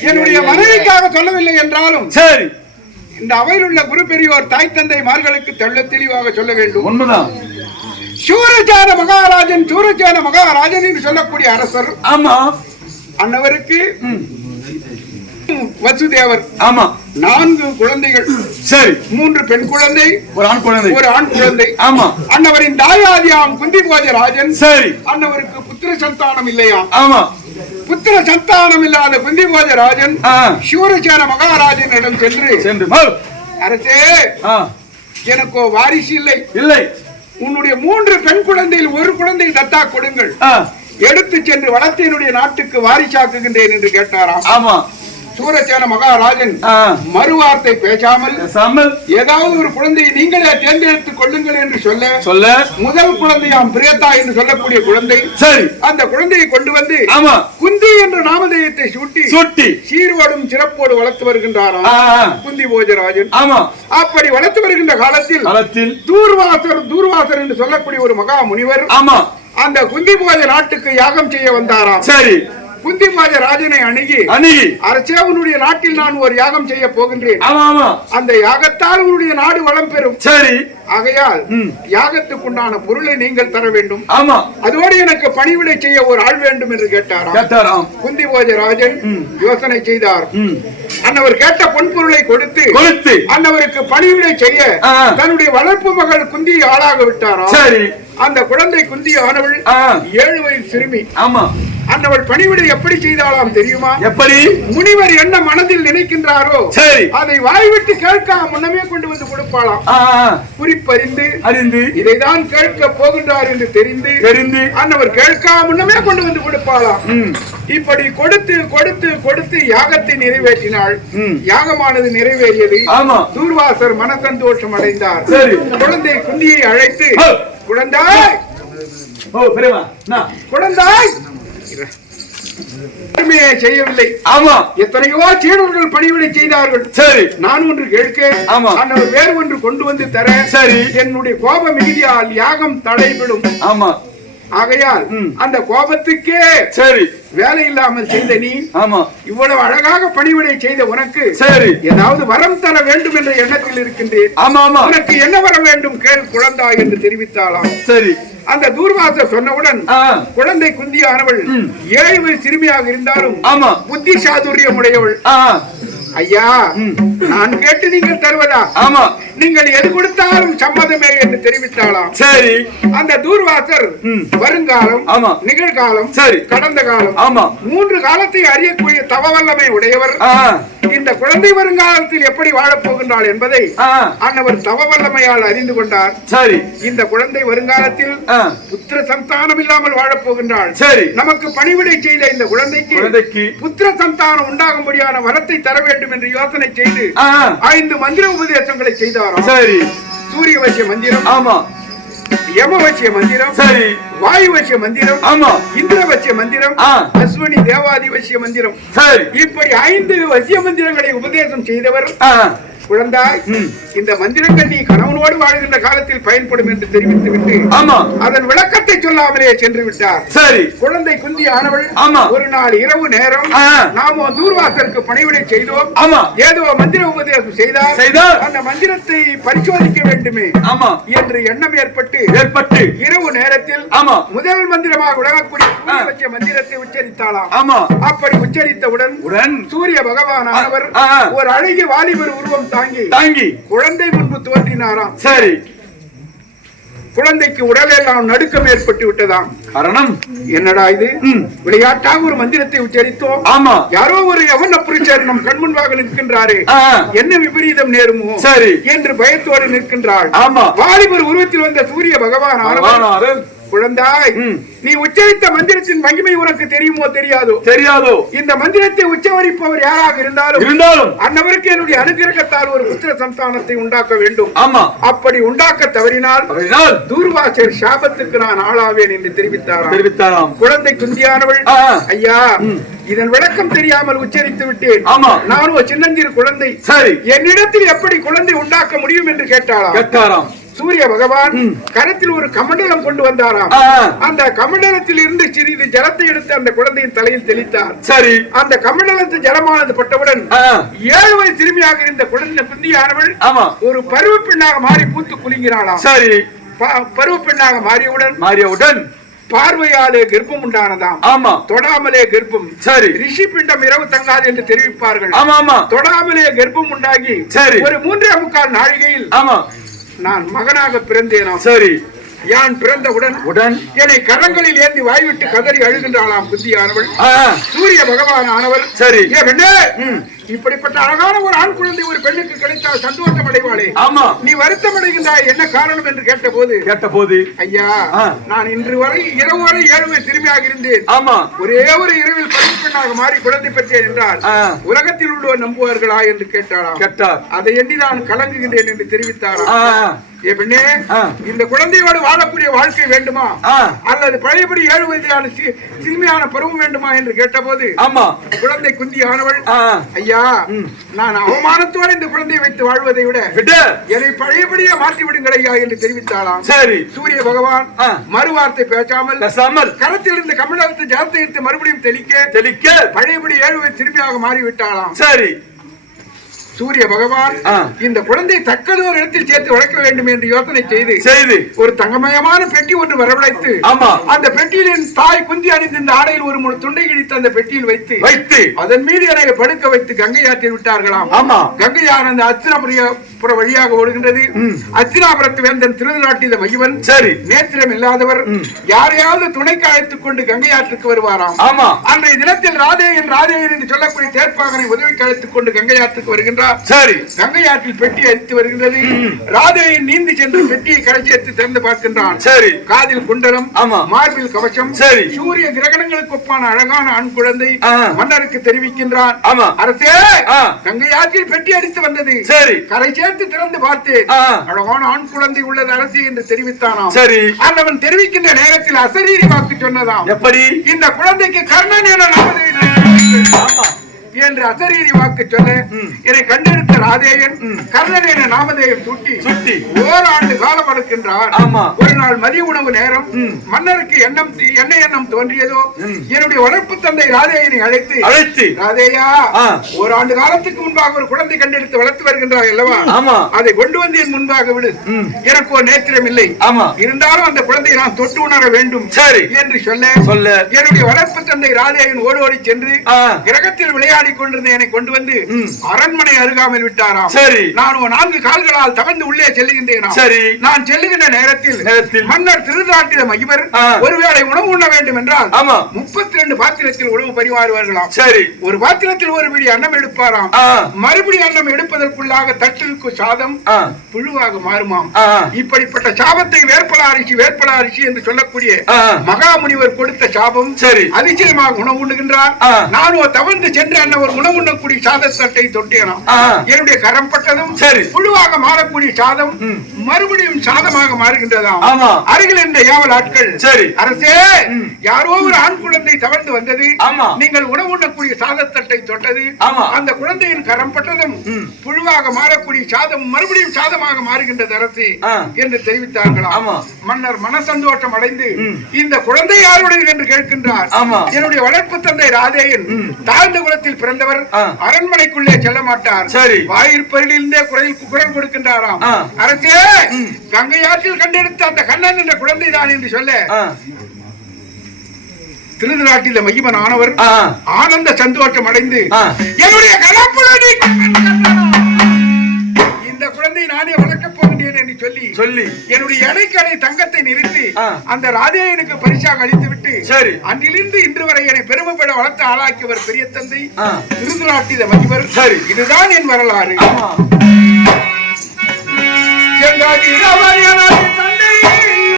என்னுடைய மனைவிக்காக சொல்லவில்லை என்றாலும் சரி. இந்த அவையில் உள்ள குரு பெரியோர் தாய் தந்தை மார்களுக்கு தெள்ள தெளிவாக சொல்ல வேண்டும். உண்மைதான். சூரஜான மகாராஜன் சூரஜான மகாராஜன் என்று சொல்லக்கூடிய அரசர். ஆமா. அன்னவருக்கு. வசுதேவர். ஆமா. நான்கு குழந்தைகள். சரி. மூன்று பெண் குழந்தை. ஒரு ஆண் குழந்தை. ஒரு ஆண் குழந்தை. ஆமா. அன்னவரின் தாயாதியாம் குந்தி ராஜன் சரி. அன்னவருக்கு புத்திர சந்தானம் இல்லையாம் ஆமா. புத்திர சந்தானம் இல்லாத குந்தி ராஜன் ஆ. சூரஜான மகாராஜனிடம் சென்று சென்று. அரசே எனக்கோ வாரிசு இல்லை. இல்லை. உன்னுடைய மூன்று பெண் குழந்தையில் ஒரு குழந்தை தத்தா கொடுங்கள். எடுத்து சென்று வளர்த்து என்னுடைய நாட்டுக்கு வாரிசாக்குகின்றேன் என்று கேட்டாராம். ஆமா. சூரசேன மகாராஜன் மறுவார்த்தை பேசாமல் ஏதாவது ஒரு குழந்தையை நீங்களே தேர்ந்தெடுத்துக் கொள்ளுங்கள் என்று சொல்ல சொல்ல முதல் குழந்தையாம் பிரியதா என்று சொல்லக்கூடிய குழந்தை. சரி. அந்த குழந்தையை கொண்டு வந்து ஆமா. குந்தி என்ற நாமதேயத்தை சூட்டி சுட்டி. சீர்வோடும் சிறப்போடு வளர்த்து ஆ. குந்தி போஜராஜன். ஆமா. அப்படி வளர்த்து வருகின்ற காலத்தில் களத்தில் தூர்வாசர் தூர்வாசர் என்று சொல்லக்கூடிய ஒரு மகா முனிவர் ஆமா. அந்த குந்தி போஜ நாட்டுக்கு யாகம் செய்ய வந்தாராம். சரி. குந்தி போஜ ராஜனை அணுகி அணுகி. அரசே உன்னுடைய நாட்டில் நான் ஒரு யாகம் செய்ய போகின்றேன். அந்த யாகத்தால் உன்னுடைய நாடு வளம் பெறும். சரி. ஆகையால். யாகத்துக்குண்டான பொருளை நீங்கள் தர வேண்டும். ஆமா. அதோடு எனக்கு பணிவிடை செய்ய ஒரு ஆள் வேண்டும் என்று கேட்டாராம். கேட்டாராம். குந்தி ராஜன். யோசனை செய்தார். அன்னவர் கேட்ட பொன் பொருளை கொடுத்து கொளுத்து அன்னவருக்கு பணிவிடை செய்ய. தன்னுடைய வளர்ப்பு மகள் குந்தியை ஆளாக விட்டாராம். சரி. அந்த குழந்தை குந்தி ஆனவள் ஏழு வயது சிறுமி. ஆமா. அன்னவள் பணிவிடை எப்படி செய்தாலாம் தெரியுமா? எப்படி? முனிவர் என்ன மனதில் நினைக்கின்றாரோ சரி. அதை வாய்விட்டு கேட்காம முன்னமே கொண்டு வந்து கொடுப்பாளாம். ஆ ஆ. குறிப்பறிந்து அறிந்து இதைதான் கேட்க போகின்றார் என்று தெரிந்து தெரிந்து அன்னவர் கேட்காம முன்னமே கொண்டு வந்து கொடுப்பாளாம் இப்படி கொடுத்து கொடுத்து கொடுத்து யாகத்தை நிறைவேற்றினாள். யாகமானது நிறைவேறியது ஆமா தூர்வாசர் மனசந்தோஷம் அடைந்தார் சரி. குழந்தை குந்தியை அழைத்து. குழந்தாய் குழந்தாய் செய்யவில்லை. ஆமா. எத்தனையோ சீடர்கள் பணிவிடை செய்தார்கள். சரி. நான் ஒன்று கேட்க ஆமா. அன்னவர் வேறு ஒன்று கொண்டு வந்து தர சரி. என்னுடைய கோப மிகுதியால் யாகம் தடைபடும். ஆமா. ஆகையால். அந்த கோபத்துக்கே சரி. வேலை இல்லாமல் செய்த நீ ஆமா. இவ்வளவு அழகாக பணிவிடை செய்த உனக்கு சரி. ஏதாவது வரம் தர வேண்டும் என்ற எண்ணத்தில் இருக்கின்றேன். ஆமா ஆமா. உனக்கு என்ன வர வேண்டும் கேள் குழந்தாய் என்று தெரிவித்தாளாம். சரி. அந்த தூர்வாசர் சொன்னவுடன் குழந்தை குந்தியானவள். ஏழு சிறுமியாக இருந்தாலும் ஆமா. புத்தி சாதுரியம் உடையவள் ஐயா. நான் கேட்டு நீங்கள் தருவதா? ஆமா. நீங்கள் எது கொடுத்தாலும் சம்மதமே என்று தெரிவித்தாளாம் சரி. அந்த தூர்வாசர். வருங்காலம் ஆமா. நிகழ்காலம் சரி. கடந்த காலம் ஆமா. மூன்று காலத்தை அறியக்கூடிய தவ வல்லமை உடையவர் இந்த குழந்தை வருங்காலத்தில் எப்படி வாழப் போகின்றாள் என்பதை அன்னவர் தவ வல்லமையால் அறிந்து கொண்டார். சரி. இந்த குழந்தை வருங்காலத்தில் புத்திர சந்தானம் இல்லாமல் வாழப் போகின்றாள். சரி. நமக்கு பணிவிடை செய்த இந்த குழந்தைக்கு குழந்தைக்கு புத்திர சந்தானம் உண்டாகும்படியான வரத்தை தர வேண்டும் என்று யோசனை செய்து ஐந்து மந்திர உபதேசங்களை செய்தாராம். சரி. சூரிய வசிய மந்திரம் ஆமா. யம வசிய மந்திரம் சரி. வாயு வசிய மந்திரம் ஆமா. இந்திர வசிய மந்திரம் ஆ. அஸ்வினி தேவாதி வசிய மந்திரம். சரி. இப்படி ஐந்து வசிய மந்திரங்களை உபதேசம் செய்தவர் குழந்தாய். இந்த மந்திரங்கள் நீ கணவனோடு வாழ்கின்ற காலத்தில் பயன்படும் என்று தெரிவித்து விட்டு ஆமா. அதன் விளக்கத்தை சொல்லாமலே சென்று விட்டார். சரி. குழந்தை குந்தி ஆனவள் ஆமா. ஒரு நாள் இரவு நேரம். நாம தூர்வாசருக்கு பணிவிடை செய்தோம். ஆமா. ஏதோ மந்திர உபதேசம் செய்தார். செய்தார். அந்த மந்திரத்தை பரிசோதிக்க வேண்டுமே ஆமா. என்று எண்ணம் ஏற்பட்டு ஏற்பட்டு. இரவு நேரத்தில் ஆமா. முதல் மந்திரமாக சூரிய வச்ச மந்திரத்தை உச்சரித்தாளாம். ஆமா. அப்படி உச்சரித்தவுடன் உடன். சூரிய பகவான் ஆனவர். ஒரு அழகிய வாலிபர் உருவம் தாங்கி தாங்கி. குழந்தை முன்பு தோன்றினாராம். சரி. குழந்தைக்கு உடலெல்லாம் நடுக்கம் ஏற்பட்டு விட்டதாம். காரணம்? என்னடா இது? ம். விளையாட்டாக ஒரு மந்திரத்தை உச்சரித்தோம் ஆமா. யாரோ ஒரு யவன புருஷர் நம் கண் முன்பாக நிற்கின்றாரே என்ன விபரீதம் நேருமோ? சரி. என்று பயத்தோடு நிற்கின்றாள். ஆமா. வாலிபர் உருவத்தில் வந்த சூரிய பகவான். குழந்தாய். நீ உச்சரித்த மந்திரத்தின் மகிமை உனக்கு தெரியுமோ தெரியாதோ? தெரியாதோ? இந்த மந்திரத்தை உச்சரிப்பவர் யாராக இருந்தாலும் இருந்தாலும் அன்னவருக்கு என்னுடைய அனுகிரகத்தால் ஒரு புத்திர சந்தானத்தை உண்டாக்க வேண்டும். ஆமா. அப்படி உண்டாக்க தவறினால் தூர்வாசர் சாபத்துக்கு நான் ஆளாவேன் என்று தெரிவித்தாராம். தெரிவித்தாராம். குழந்தை குந்தியானவள். ஐயா. இதன் விளக்கம் தெரியாமல் உச்சரித்து விட்டேன். ஆமா. நான் ஒரு சின்னஞ்சிறு குழந்தை. சரி. என்னிடத்தில் எப்படி குழந்தை உண்டாக்க முடியும் என்று கேட்டாளாம். கேட்டாராம். சூரிய பகவான் கரத்தில் ஒரு கமண்டலம் கொண்டு வந்தாராம். அந்த கமண்டலத்தில் இருந்து சிறிது ஜலத்தை எடுத்து அந்த குழந்தையின் தலையில் தெளித்தார். சரி. அந்த கமண்டலத்து ஜலமானது பட்டவுடன் ஏழு வயது சிறுமியாக இருந்த குழந்தை குந்தியானவள் ஒரு பருவ பெண்ணாக மாறி பூத்து குலுங்கினாளாம். சரி. பருவ பெண்ணாக மாறியவுடன் மாரியவுடன் பார்வையாலே கர்ப்பம் உண்டானதாம். ஆமா. தொடாமலே கர்ப்பம். சரி. ரிஷி பிண்டம் இரவு தங்காது என்று தெரிவிப்பார்கள். ஆமா ஆமா. தொடாமலே கர்ப்பம் உண்டாகி சரி. ஒரு மூன்றே முக்கால் நாழிகையில் ஆமா. நான் மகனாக பிறந்தேனாம் சரி. யான் பிறந்தவுடன் உடன்? என்னை கரங்களில் ஏந்தி வாய்விட்டு கதறி அழுகின்றாளாம் புத்தியானவள். சூரிய பகவான் ஆனவர் சரி இப்படிப்பட்ட அழகான ஒரு ஆண் குழந்தை ஒரு பெண்ணுக்கு கிடைத்தால் சந்தோஷம் அடைவாளே. ஆமா. நீ வருத்தம் அடைகின்றாய் என்ன காரணம் என்று கேட்டபோது கேட்ட போது ஐயா. நான் இன்று வரை இரவு வரை ஏழு திரும்பியாக இருந்தேன். ஆமா. ஒரே ஒரு இரவில் பெண்ணாக மாறி குழந்தை பெற்றேன் என்றால். உலகத்தில் உள்ளோர் நம்புவார்களா என்று கேட்டாராம். கேட்டார். அதை எண்ணி நான் கலங்குகின்றேன் என்று தெரிவித்தாராம். பெண்ணே. இந்த குழந்தையோடு வாழக்கூடிய வாழ்க்கை வேண்டுமா. அல்லது பழையபடி ஏழு வயதான சிறுமியான பருவம் வேண்டுமா என்று கேட்டபோது ஆமா. குழந்தை குந்தியானவள் ஐயா நான் அவமானத்தோடு இந்த குழந்தையை வைத்து வாழ்வதை விட என்னை பழையபடியே மாற்றி விடுங்கள் ஐயா என்று தெரிவித்தாளாம். சரி. சூரிய பகவான். மறுவார்த்தை பேசாமல் பேசாமல். கரத்தில் இருந்து கமலத்து ஜலத்தை எடுத்து மறுபடியும் தெளிக்க தெளிக்க. பழையபடி ஏழு வயது சிறுமியாக மாறிவிட்டாளாம். சரி. சூரிய பகவான். இந்த குழந்தை தக்கதொரு இடத்தில் சேர்த்து வளர்க்க வேண்டும் என்று யோசனை செய்து செய்து. ஒரு தங்கமயமான பெட்டி ஒன்று வரவழைத்து ஆமா. அந்த பெட்டியில் என் தாய் குந்தி அணிந்த இந்த ஆடையில் ஒரு முழு துண்டை இடித்து அந்த பெட்டியில் வைத்து வைத்து. அதன் மீது என்னை படுக்க வைத்து கங்கை ஆற்றில் விட்டார்களாம். ஆமா. கங்கை ஆனந்த அச்சினாபுர வழியாக ஓடுகின்றது. அச்சினாபுரத்து வேந்தன் திருநாட்டில மையவன் சரி. நேத்திரம் இல்லாதவர் யாரையாவது துணைக்கு அழைத்துக் கொண்டு கங்கை ஆற்றுக்கு வருவாராம். ஆமா. அன்றைய தினத்தில் ராதேயன் ராதேயன் என்று சொல்லக்கூடிய தேர்ப்பாகனை உதவிக்கு அழைத்துக் கொண்டு கங்கை ஆற்றுக்கு வருகின்றார். சரி. கங்கை ஆற்றில் பெட்டி அடித்து வருகின்றது. ராதேயன் நீந்தி சென்று பெட்டியை கடைசி எடுத்து திறந்து பார்க்கின்றான். சரி. காதில் குண்டலம் ஆமா. மார்பில் கவசம் சரி. சூரிய கிரகணங்களுக்கு ஒப்பான அழகான ஆண் குழந்தை. மன்னருக்கு தெரிவிக்கின்றான். ஆமா. அரசே. கங்கை ஆற்றில் பெட்டி அடித்து வந்தது. சரி. கரை சேர்த்து திறந்து பார்த்தேன். ஆ. அழகான ஆண் குழந்தை உள்ளது அரசு என்று தெரிவித்தானாம். சரி. ஆண்டவன் தெரிவிக்கின்ற நேரத்தில் அசரீரி வாக்கு சொன்னதாம். எப்படி? இந்த குழந்தைக்கு கர்ணன் என நமது ஆமா. என்று அசரீரி வாக்கு சொல்ல என்னை கண்டெடுத்த ராதேயன் கர்ணன் என நாமதேயம் சூட்டி சுட்டி. ஓராண்டு ஆமா. ஒரு நாள் மதிய உணவு நேரம் மன்னருக்கு எண்ணம் என்ன எண்ணம் தோன்றியதோ என்னுடைய வளர்ப்பு தந்தை ராதேயனை அழைத்து அழைத்து. ராதேயா. ஒரு ஆண்டு காலத்துக்கு முன்பாக ஒரு குழந்தை கண்டெடுத்து வளர்த்து வருகின்றாய் அல்லவா. அதை கொண்டு வந்து என் முன்பாக விடு. எனக்கு ஒரு நேத்திரம் இல்லை. இருந்தாலும் அந்த குழந்தையை நான் தொட்டு உணர வேண்டும் சரி. என்று சொல்ல சொல்ல. என்னுடைய வளர்ப்பு தந்தை ராதேயன் ஓடி ஓடி சென்று. கிரகத்தில் விளையாடி கொண்டிருந்த என்னை கொண்டு வந்து அரண்மனை அருகாமையில் விட்டாராம். சரி. நான் நான்கு கால்களால் தவந்து உள்ளே செல்லுகின்றேனாம் சரி. நான் செல்லுகின்ற நேரத்தில் மன்னர் திருநாட்டில மகிவர். ஒருவேளை உணவு உண்ண வேண்டும் என்றால் முப்பத்தி ரெண்டு பாத்திரத்தில் உணவு பரிமாறுவார்களாம். சரி. ஒரு பாத்திரத்தில் ஒரு பிடி அன்னம் எடுப்பாராம். மறுபடி அன்னம் எடுப்பதற்குள்ளாக தட்டிற்கு சாதம் புழுவாக மாறுமாம். இப்படிப்பட்ட சாபத்தை வேற்பல அரிசி வேற்பல அரிசி என்று சொல்லக்கூடிய. மகாமுனிவர் கொடுத்த சாபம் சரி. அதிசயமாக உணவு உண்ணுகின்றார். ஆ. நானோ தவழ்ந்து சென்று அன்னவர் உணவு உண்ணக்கூடிய சாத தட்டை தொட்டேனாம் ஆ. என்னுடைய கரம் பட்டதும் சரி. புழுவாக மாறக்கூடிய சாதம் மறுபடியும் சாதமாக மாறுகின்றதாம் ஆமா. அருகில் இருந்த ஏவல் ஆட்கள் சரி. அரசே யாரோ ஒரு ஆண் குழந்தை தவழ்ந்து வந்தது. நீங்கள் உணவு உண்ணக்கூடிய சாதத்தட்டை தொட்டது. அந்த குழந்தையின் கரம் பட்டதும் புழுவாக மாறக்கூடிய சாதம் மறுபடியும் சாதமாக மாறுகின்றது அரசே. என்று தெரிவித்தார்களாம். மன்னர் மனசந்தோஷம் அடைந்து இந்த குழந்தை யாருடையது என்று கேட்கின்றார் ஆமா. என்னுடைய வளர்ப்பு தந்தை ராதேயன் தாழ்ந்த குலத்தில் பிறந்தவர். அரண்மனைக்குள்ளே செல்ல மாட்டார் சரி. வாயிற்பதிலிருந்தே குரல் குரல் கொடுக்கின்றாராம். அரசே கங்கையாற்றில் கண்டெடுத்த அந்த கண்ணன் என்ற குழந்தை தான் என்று சொல்ல திருநாட்டில மையமன் ஆனவர் ஆனந்த சந்தோஷம் அடைந்து. என்னுடைய கலப்புலனை இந்த குழந்தை நானே வளர்க்கப் போகின்றேன் என்று சொல்லி சொல்லி என்னுடைய எடைக்கடை தங்கத்தை நிறுத்தி. அந்த ராதேயனுக்கு பரிசாக அளித்து விட்டு சரி. அன்றிலிருந்து இன்று வரை என்னை பெருமைப்பட வளர்த்து ஆளாக்கியவர் பெரிய தந்தை. திருநாட்டில மகிவர் சரி. இதுதான் என் வரலாறு ஆமா